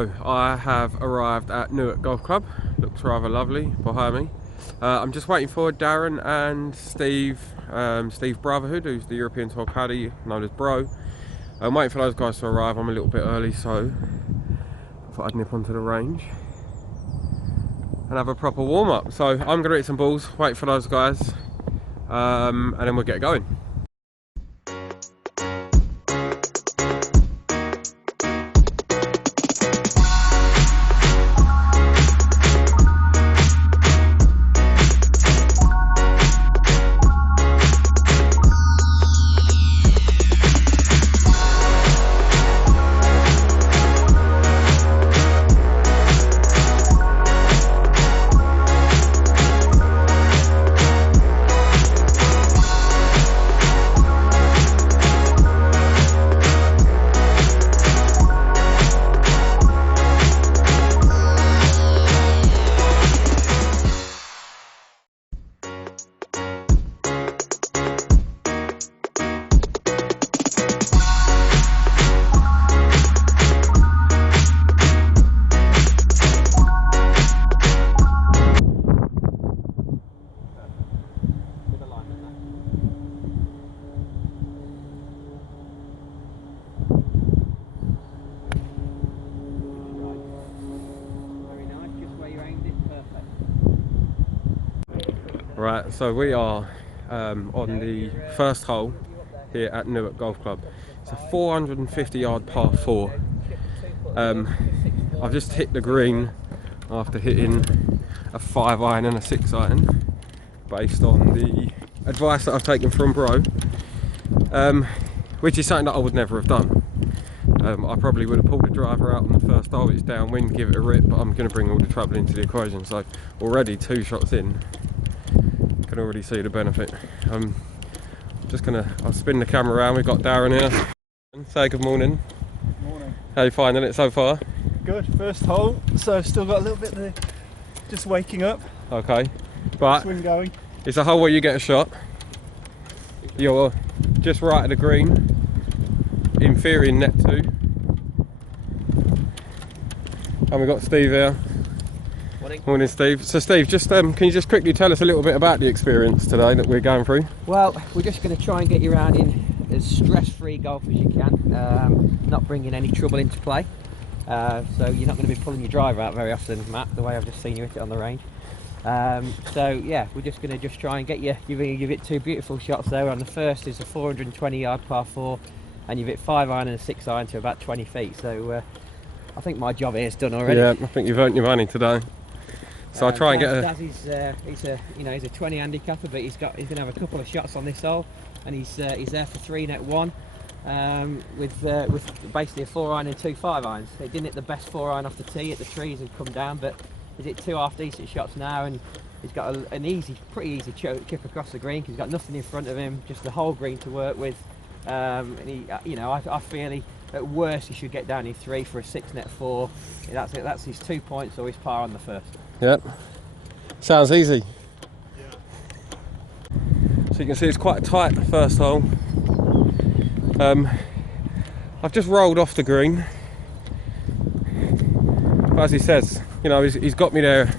So I have arrived at Newark Golf Club. Looks rather lovely behind me. I'm just waiting for Darren and Steve, Steve Brotherhood, who's the European Tour Caddy, known as Bro. I'm waiting for those guys to arrive. I'm a little bit early, so I thought I'd nip onto the range and have a proper warm-up. So I'm gonna hit some balls, wait for those guys, and then we'll get going. Right, so we are on the first hole here at Newark Golf Club. It's a 450-yard par 4. I've just hit the green after hitting a 5-iron and a 6-iron, based on the advice that I've taken from Bro, which is something that I would never have done. I probably would have pulled the driver out on the first hole. It's downwind, give it a rip, but I'm going to bring all the trouble into the equation. So already 2 shots in, can already see the benefit. I'm just I'll spin the camera around. We've got Darren here. Say good morning. Morning. How are you finding it so far? Good, first hole, so I've still got a little bit there, just waking up. Okay, but swing going. It's a hole where you get a shot. You're just right at the green, in theory net 2. And we've got Steve here. Morning. Morning, Steve. So Steve, just can you just quickly tell us a little bit about the experience today that we're going through? Well, we're just going to try and get you around in as stress-free golf as you can, not bringing any trouble into play. So you're not going to be pulling your driver out very often, Matt, the way I've just seen you hit it on the range. So yeah, we're just going to try and get you. You've hit 2 beautiful shots there. On the first is a 420-yard par 4, and you've hit 5-iron and a 6-iron to about 20 feet. So I think my job here is done already. Yeah, I think you've earned your money today. So I'll try and get a... he's a 20 handicapper, but he's going to have a couple of shots on this hole, and he's there for 3 net 1, with basically a 4-iron and 2 5-irons. He didn't hit the best 4-iron off the tee at the trees and come down, but he's hit 2 half decent shots now, and he's got an pretty easy chip across the green because he's got nothing in front of him, just the whole green to work with. And he, I feel at worst he should get down in 3 for a 6 net 4. That's his 2 points or his par on the first. Yep. Sounds easy. Yeah. So you can see it's quite a tight first hole. I've just rolled off the green. But as he says, he's got me there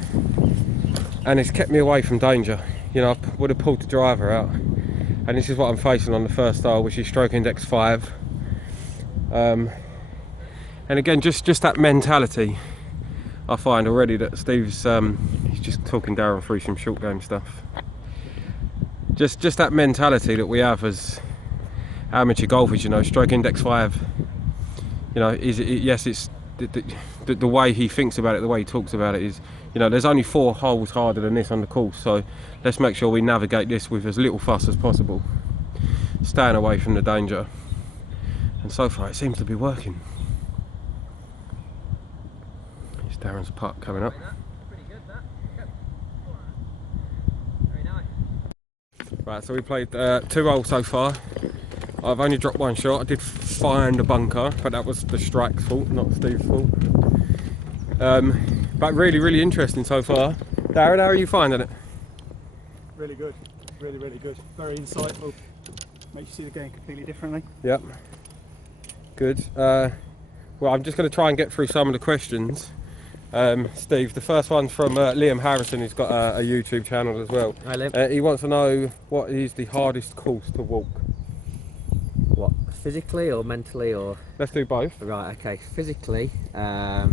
and he's kept me away from danger. I would have pulled the driver out. And this is what I'm facing on the first hole, which is stroke index 5. And again, just that mentality. I find already that Steve's he's just talking Darren through some short game stuff. Just that mentality that we have as amateur golfers, stroke index 5. Yes, it's the way he thinks about it, the way he talks about it is, there's only 4 holes harder than this on the course, so let's make sure we navigate this with as little fuss as possible, staying away from the danger. And so far, it seems to be working. Darren's putt coming up. Pretty good, that. Very nice. Right, so we played 2 holes so far. I've only dropped 1 shot. I did find a bunker, but that was the strike's fault, not Steve's fault. But really, really interesting so far. Darren, how are you finding it? Really good, really, really good. Very insightful. Makes you see the game completely differently. Yep. Good. Well, I'm just going to try and get through some of the questions. Steve, the first one's from Liam Harrison, who's got a YouTube channel as well. Hi, Liam. He wants to know what is the hardest course to walk. What, physically or mentally or? Let's do both. Right, okay. Physically, I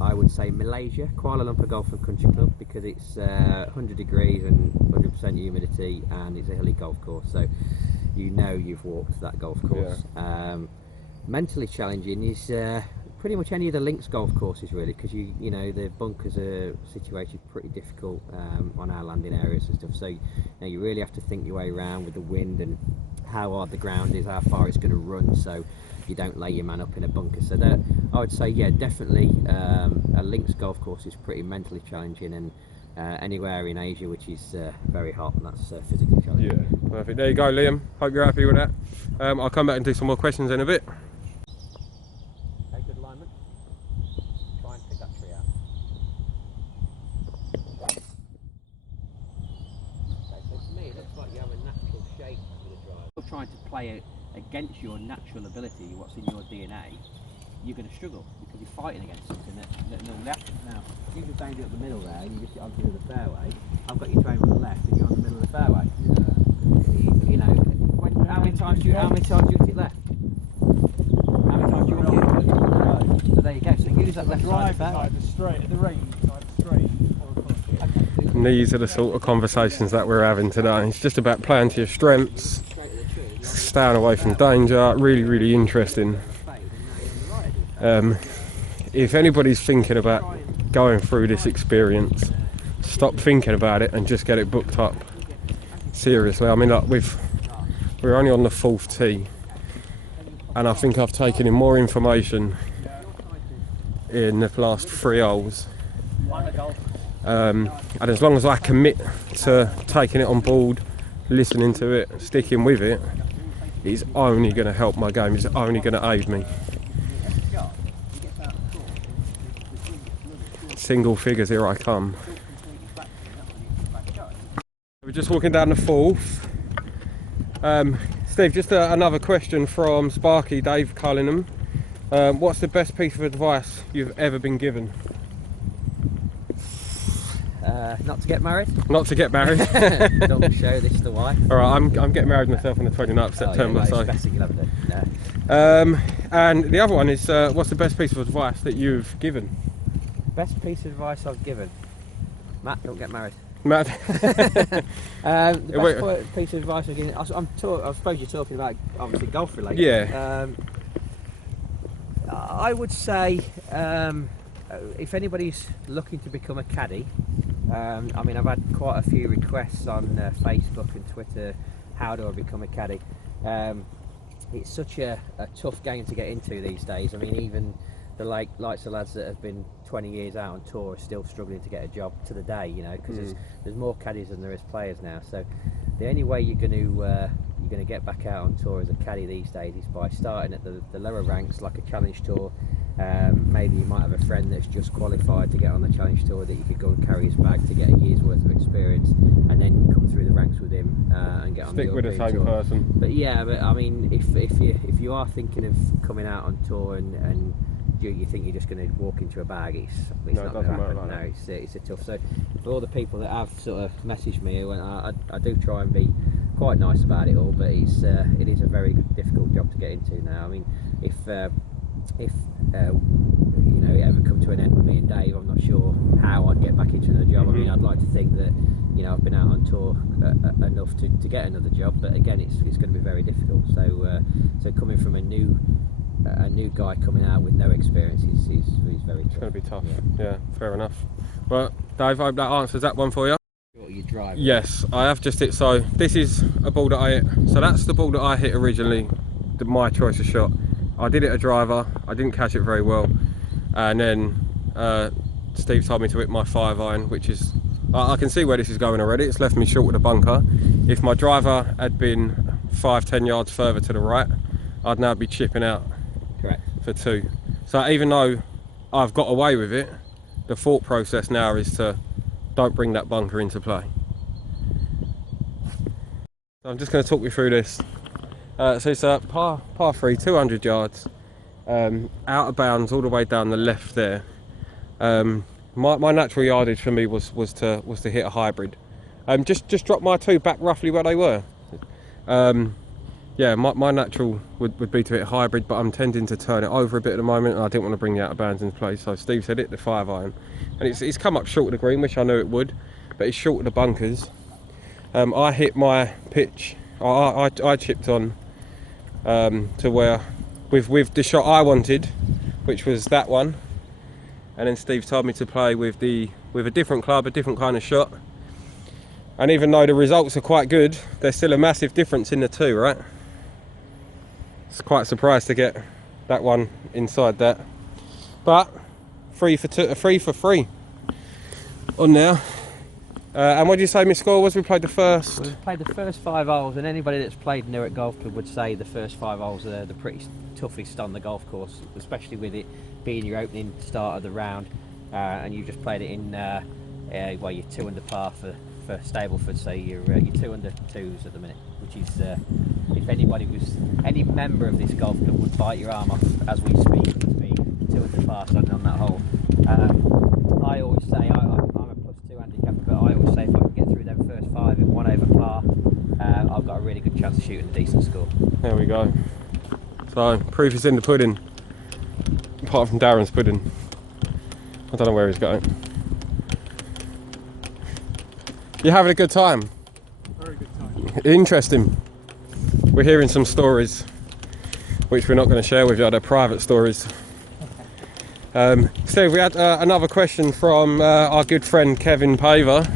would say Malaysia, Kuala Lumpur Golf and Country Club, because it's 100 degrees and 100% humidity, and it's a hilly golf course, so you know you've walked that golf course. Yeah. Mentally challenging is pretty much any of the links golf courses, really, because you know the bunkers are situated pretty difficult on our landing areas and stuff, so you really have to think your way around with the wind and how hard the ground is, how far it's going to run, so you don't lay your man up in a bunker. So that, I would say, yeah, definitely a links golf course is pretty mentally challenging, and anywhere in Asia which is very hot, and that's physically challenging. Yeah, perfect. There you go, Liam. Hope you're happy with that. I'll come back and do some more questions in a bit. Okay, good alignment. Try and pick that tree out. Okay, so to me it looks like you have a natural shape for the drive. If you're trying to play against your natural ability, what's in your DNA, you're going to struggle because you're fighting against something that normally happens. Now, you just aimed it up the middle there, and you just get onto the fairway. I've got you trained on the left, and you're on the middle of the fairway. You know, how many times do you hit it left? How many times do you hit it? So there you go. So use that left side of the fairway. Either straight at the range, either straight or across. And these are the sort of conversations that we're having today. It's just about playing to your strengths, staying away from danger. Really, really interesting. If anybody's thinking about going through this experience, stop thinking about it and just get it booked up. Seriously, I mean, like, we're only on the 4th tee, and I think I've taken in more information in the last 3 holes. And as long as I commit to taking it on board, listening to it, sticking with it, it's only going to help my game. It's only going to aid me. Single figures, here I come. We're just walking down the 4th. Steve, just another question from Sparky Dave Cullingham. What's the best piece of advice you've ever been given? Not to get married. Not to get married. Don't show this to wife. All right, I'm getting married myself on the 29th of September. Yeah, no, so. it's best that you'll ever do. No. And the other one is, what's the best piece of advice that you've given? Best piece of advice I've given? Matt, don't get married. Matt. The best piece of advice I've given, I suppose you're talking about obviously golf related. Yeah. I would say if anybody's looking to become a caddy, I mean, I've had quite a few requests on Facebook and Twitter, how do I become a caddy? It's such a tough game to get into these days. I mean, even the likes of lads that have been 20 years out on tour are still struggling to get a job to the day, you know, because there's more caddies than there is players now. So the only way you're going to get back out on tour as a caddy these days is by starting at the lower ranks, like a challenge tour. Maybe you might have a friend that's just qualified to get on the challenge tour that you could go and carry his bag to get a year's worth of experience, and then come through the ranks with him and get on the Stick with the same tour. person. But yeah, but I mean, if you are thinking of coming out on tour and you think you're just going to walk into a bag, it's No, not it going to doesn't happen. work like No, it's a tough. So for all the people that have sort of messaged me, I do try and be quite nice about it all, but it is a very difficult job to get into now. I mean, if you know, it ever come to an end with me and Dave, I'm not sure how I'd get back into another job. I mean, I'd like to think that, you know, I've been out on tour enough to get another job, but again, it's going to be very difficult. So coming from a new guy coming out with no experience is very tough. It's going to be tough. Yeah, fair enough. Well, Dave, I hope that answers that one for you. What are you driving? Yes, I have just hit. So this is a ball that I hit. So that's the ball that I hit originally, my choice of shot. I did it a driver. I didn't catch it very well, and then Steve told me to hit my 5-iron, which is, I can see where this is going already. It's left me short with the bunker. If my driver had been 5-10 yards further to the right, I'd now be chipping out. Correct. For 2. So even though I've got away with it, the thought process now is to don't bring that bunker into play. So I'm just going to talk you through this. So it's a par 3, 200 yards. out of bounds all the way down the left there. My natural yardage for me was to hit a hybrid. Just drop my two back roughly where they were. Yeah, my natural would be to hit a hybrid, but I'm tending to turn it over a bit at the moment, and I didn't want to bring the out of bounds into play. So Steve said hit the 5-iron, and it's come up short of the green, which I knew it would, but it's short of the bunkers. I hit my pitch. I chipped on to where with the shot I wanted, which was that one, and then Steve told me to play with a different club, a different kind of shot. And even though the results are quite good, there's still a massive difference in the two, right? It's quite surprised to get that one inside that, but 3 for 3 on now. And what did you say my score was? We played the first. We played the first 5 holes, and anybody that's played Newark Golf Club would say the first 5 holes are the pretty toughest on the golf course, especially with it being your opening start of the round, and you just played it in well, you're 2 under par for Stableford, so you're 2 under 2s at the minute, which is if any member of this golf club would bite your arm off as we speak, it's being 2 under par standing on that hole. I always say I'm a +2 handicapper, but I always say if I can get through them first 5 in 1 over par, I've got a really good chance of shooting a decent score. There we go. So proof is in the pudding, apart from Darren's pudding. I don't know where he's going. You're having a good time? Very good time. Interesting. We're hearing some stories which we're not going to share with you. They're private stories. Steve, we had another question from our good friend Kevin Paver,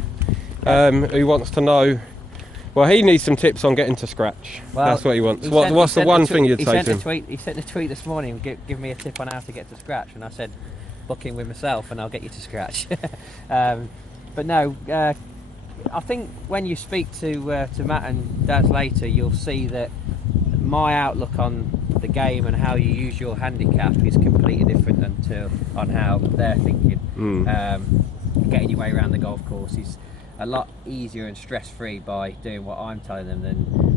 who wants to know, well, he needs some tips on getting to scratch. Well, that's what he wants. What's the one thing you'd say to him? He sent a tweet this morning, give me a tip on how to get to scratch, and I said, book in with myself and I'll get you to scratch. But no, I think when you speak to Matt and Daz later, you'll see that my outlook on the game and how you use your handicap is completely different on how they're thinking. Getting your way around the golf course is a lot easier and stress-free by doing what I'm telling them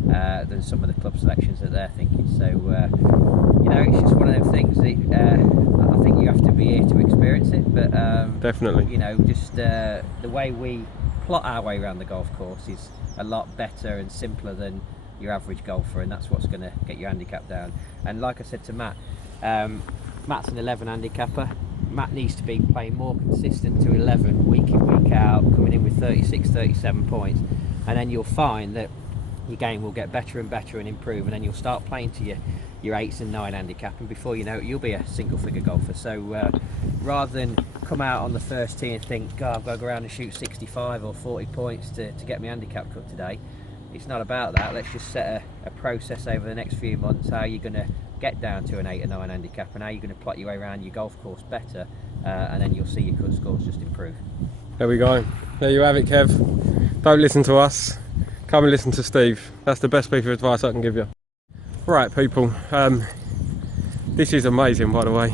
than some of the club selections that they're thinking. So you know, it's just one of those things that I think you have to be here to experience it. But definitely, you know, just the way we plot our way around the golf course is a lot better and simpler than your average golfer, and that's what's going to get your handicap down. And like I said to Matt, Matt's an 11 handicapper. Matt needs to be playing more consistent to 11 week in, week out, coming in with 36, 37 points, and then you'll find that your game will get better and better and improve, and then you'll start playing to your 8s and 9 handicap, and before you know it, you'll be a single figure golfer. So rather than come out on the first tee and think, God, I've got to go around and shoot 65 or 40 points to get my handicap cut today, it's not about that. Let's just set a process over the next few months, how you're going to get down to an 8 or 9 handicap, and how you're going to plot your way around your golf course better, and then you'll see your cut scores just improve. There we go. There you have it, Kev. Don't listen to us. Come and listen to Steve. That's the best piece of advice I can give you. Right, people. This is amazing, by the way.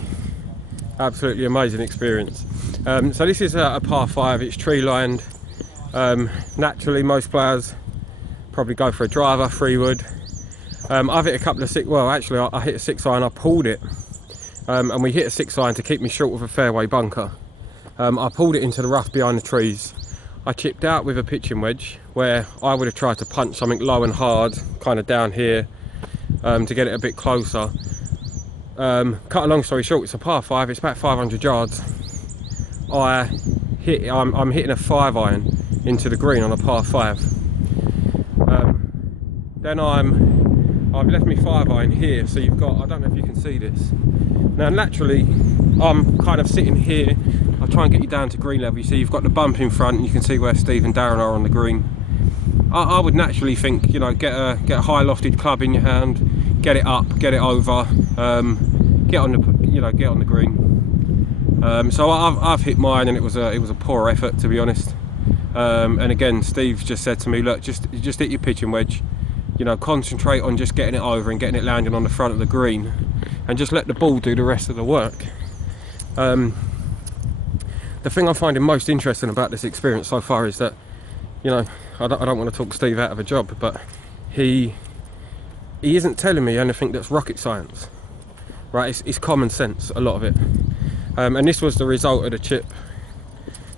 Absolutely amazing experience. So this is a par 5. It's tree lined. Naturally, most players probably go for a driver, 3-wood. I've hit a couple of I hit a 6-iron. I pulled it, and we hit a 6-iron to keep me short of a fairway bunker. I pulled it into the rough behind the trees. I chipped out with a pitching wedge, where I would have tried to punch something low and hard, kind of down here, to get it a bit closer. Cut a long story short, it's a par 5. It's about 500 yards. I'm hitting a 5-iron into the green on a par 5. Then I've left me 5-iron here, so you've got, I don't know if you can see this. Now naturally, I'm kind of sitting here. I'll try and get you down to green level. You see you've got the bump in front, and you can see where Steve and Darren are on the green. I would naturally think, you know, get a high lofted club in your hand, get it up, get it over, get on the green. So I've hit mine, and it was a poor effort, to be honest. And again, Steve just said to me, look, just hit your pitching wedge. You know, concentrate on just getting it over and getting it landing on the front of the green, and just let the ball do the rest of the work. The thing I'm finding most interesting about this experience so far is that, you know, I don't want to talk Steve out of a job, but he isn't telling me anything that's rocket science. right? It's common sense, a lot of it. And this was the result of the chip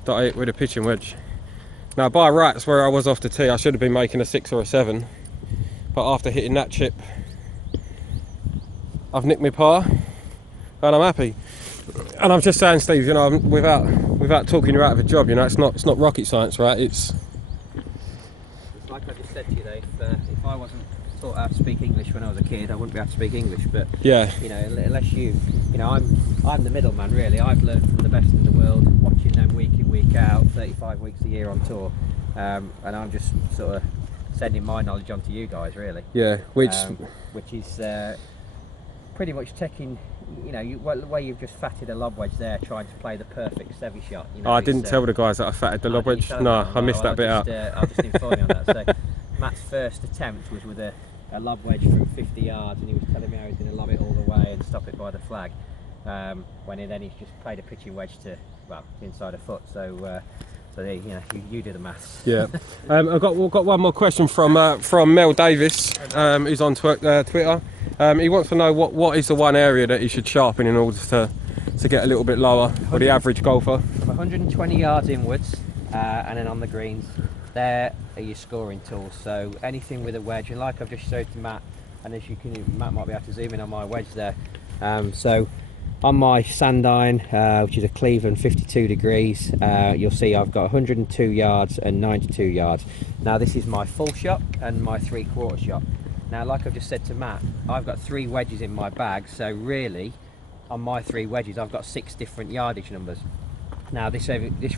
that I hit with a pitching wedge. Now by rights, where I was off the tee, I should have been making a 6 or a 7, but after hitting that chip, I've nicked my par and I'm happy. And I'm just saying, Steve, you know, without talking you out of a job, you know, it's not rocket science, right? It's like I just said to you though, if I wasn't taught how to speak English when I was a kid, I wouldn't be able to speak English. But yeah, you know, unless you know, I'm the middleman really. I've learned from the best in the world, watching them week in, week out, 35 weeks a year on tour, and I'm just sort of sending my knowledge on to you guys, really. Yeah, which is pretty much taking, you know, the way you've just fatted a lob wedge there, trying to play the perfect Sevy shot. You know, I didn't tell the guys that I fatted the lob wedge. No, I missed that bit out. I'll just inform you on that. So Matt's first attempt was with a lob wedge from 50 yards, and he was telling me how he was going to lob it all the way and stop it by the flag. Then he's just played a pitching wedge to, well, inside a foot. So there, you know, you do the maths. Yeah. I've got one more question from Mel Davis, who's on Twitter. He wants to know what is the one area that he should sharpen in order to get a little bit lower for the average golfer. From 120 yards inwards, and then on the greens, there are your scoring tools. So anything with a wedge, and like I've just showed to Matt, and as you can, Matt might be able to zoom in on my wedge there. So on my sand iron, which is a Cleveland 52 degrees, you'll see I've got 102 yards and 92 yards. Now this is my full shot and my 3/4 shot. Now, like I've just said to Matt, I've got 3 wedges in my bag, so really, on my 3 wedges, I've got 6 different yardage numbers. Now, this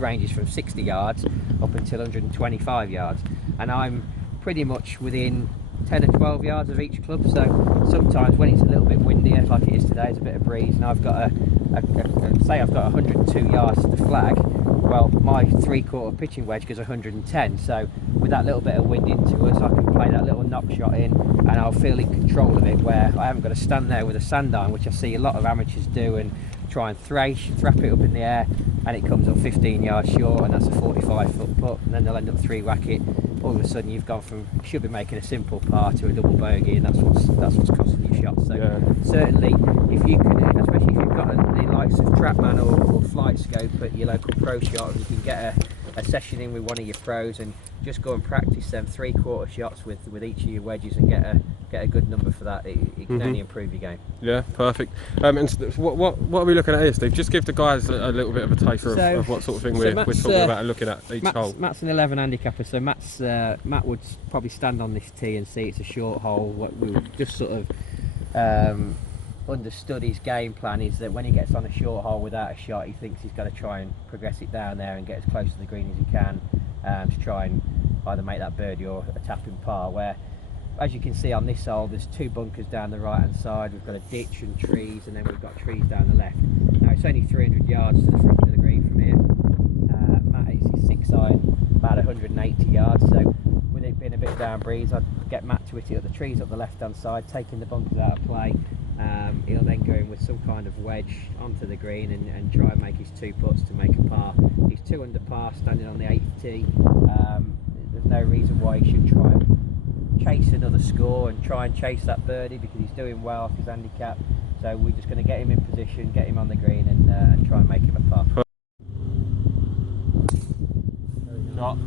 ranges from 60 yards up until 125 yards, and I'm pretty much within 10 or 12 yards of each club. So sometimes when it's a little bit windier, like it is today, there's a bit of breeze, and I've got say I've got 102 yards to the flag. Well, my 3/4 pitching wedge goes 110. So with that little bit of wind into us, I can play that little knock shot in, and I'll feel in control of it. Where I haven't got to stand there with a sand iron, which I see a lot of amateurs do, and try and thrap it up in the air, and it comes up 15 yards short, and that's a 45-foot putt, and then they'll end up 3-whack it. All of a sudden, you've gone from should be making a simple par to a double bogey, and that's what's costing you shots. So certainly, if you can, especially if you've got the likes of Trapman or Flight Scope at your local pro shop, and you can get a session in with one of your pros and just go and practice them 3/4 shots with each of your wedges and get a good number for that. It can only improve your game. Yeah, perfect. And what are we looking at here, Steve? Just give the guys a little bit of a taster of what sort of thing we're talking about and looking at each hole. Matt's an 11 handicapper, so Matt would probably stand on this tee and see it's a short hole. What we would just sort of understood his game plan is that when he gets on a short hole without a shot, he thinks he's got to try and progress it down there and get as close to the green as he can, to try and either make that birdie or a tapping par. Where, as you can see on this hole, there's 2 bunkers down the right hand side. We've got a ditch and trees, and then we've got trees down the left. Now it's only 300 yards to the front of the green from here. Matt hits his 6 iron about 180 yards, so with it being a bit down breeze, I'd get Matt to hit it at the trees up the left hand side, taking the bunkers out of play. He'll then go in with some kind of wedge onto the green and try and make his 2 putts to make a par. He's 2 under par, standing on the 8th tee. There's no reason why he should try and chase another score and try and chase that birdie, because he's doing well off his handicap. So we're just going to get him in position, get him on the green, and try and make him a par. Shot.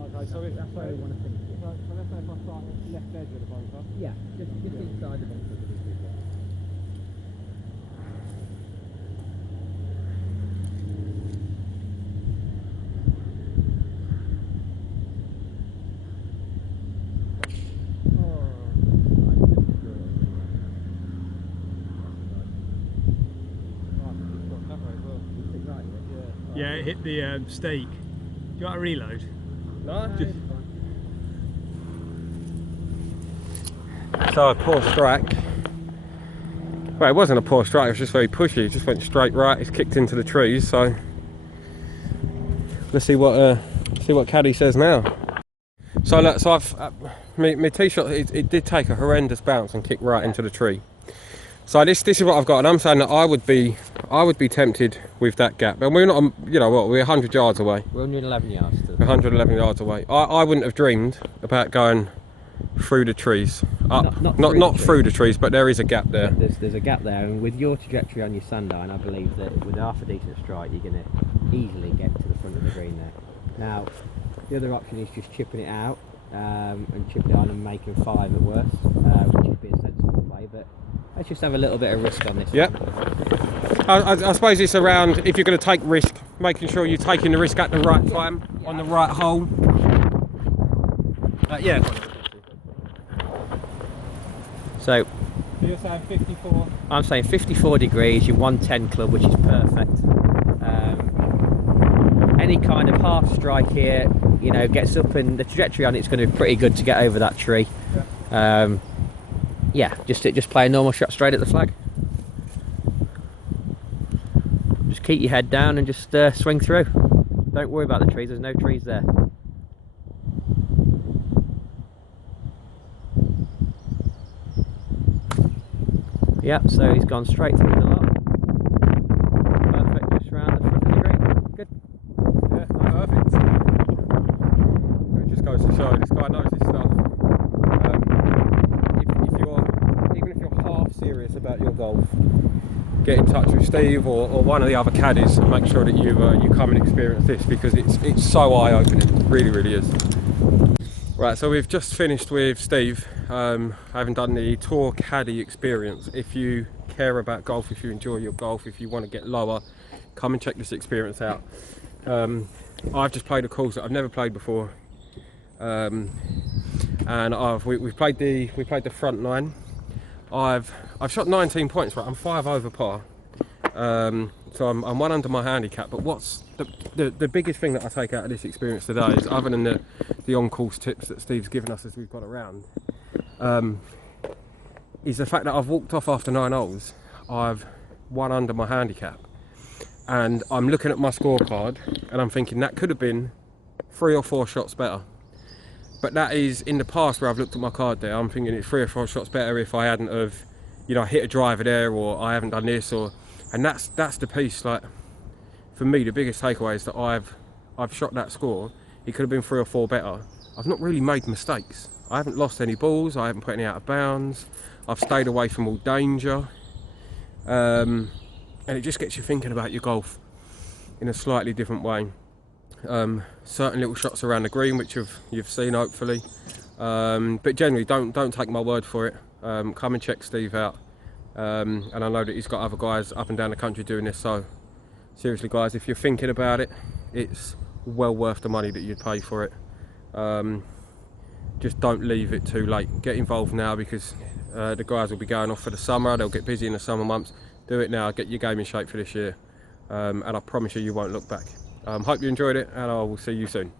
Okay, so that's where we want to finish it. So let's say if I start at the left edge of the bunker. Yeah, just inside the bunker. Yeah, it hit the stake. Do you want to reload? No. So a poor strike. Well, it wasn't a poor strike, it was just very pushy. It just went straight right, it's kicked into the trees, so let's see what Caddy says now. So look, so I've my tee shot, it did take a horrendous bounce and kick right into the tree. So this is what I've got, and I'm saying that I would be tempted with that gap. And we're not, you know what, we're 100 yards away. We're 111 yards still. 111 yards away. I wouldn't have dreamed about going through the trees. Up, not through the trees, but there is a gap there. There's a gap there, and with your trajectory on your sand iron, I believe that with half a decent strike, you're going to easily get to the front of the green there. Now, the other option is just chipping it out and chipping it on and making 5 at worst, which would be a sensible play. But let's just have a little bit of risk on this. Yep. I suppose it's around, if you're going to take risk, making sure you're taking the risk at the right time, on the right hole. Yeah. So you're saying 54? I'm saying 54 degrees, your 110 club, which is perfect. Any kind of half strike here, you know, gets up, and the trajectory on it's going to be pretty good to get over that tree. Yeah, just play a normal shot straight at the flag. Just keep your head down and just swing through. Don't worry about the trees, there's no trees there. Yeah, so he's gone straight through the lot. Perfect, just round the front of the green. Good. Yeah, perfect. It just goes to show this guy knows his stuff. Even if you're half serious about your golf, get in touch with Steve or one of the other caddies and make sure that you come and experience this, because it's so eye-opening. It really, really is. Right, so we've just finished with Steve, having done the Tour Caddy experience. If you care about golf, if you enjoy your golf, if you want to get lower, come and check this experience out. I've just played a course that I've never played before, and we played the front 9. I've shot 19 points, right? I'm 5 over par, so I'm 1 under my handicap. But what's the biggest thing that I take out of this experience today is, other than the on-course tips that Steve's given us as we've got around, is the fact that I've walked off after 9 holes. I've 1 under my handicap, and I'm looking at my scorecard and I'm thinking that could have been 3 or 4 shots better. But that is in the past, where I've looked at my card there, I'm thinking it's 3 or 4 shots better if I hadn't have, you know, hit a driver there, or I haven't done this, and that's the piece. Like, for me, the biggest takeaway is that I've shot that score. It could have been 3 or 4 better. I've not really made mistakes. I haven't lost any balls. I haven't put any out of bounds. I've stayed away from all danger, and it just gets you thinking about your golf in a slightly different way. Certain little shots around the green, which you've seen hopefully, but generally don't take my word for it. Come and check Steve out, and I know that he's got other guys up and down the country doing this. So seriously, guys, if you're thinking about it, it's well worth the money that you'd pay for it. Just don't leave it too late. Get involved now, because the guys will be going off for the summer. They'll get busy in the summer months. Do it now. Get your game in shape for this year, and I promise you won't look back. Hope you enjoyed it, and I will see you soon.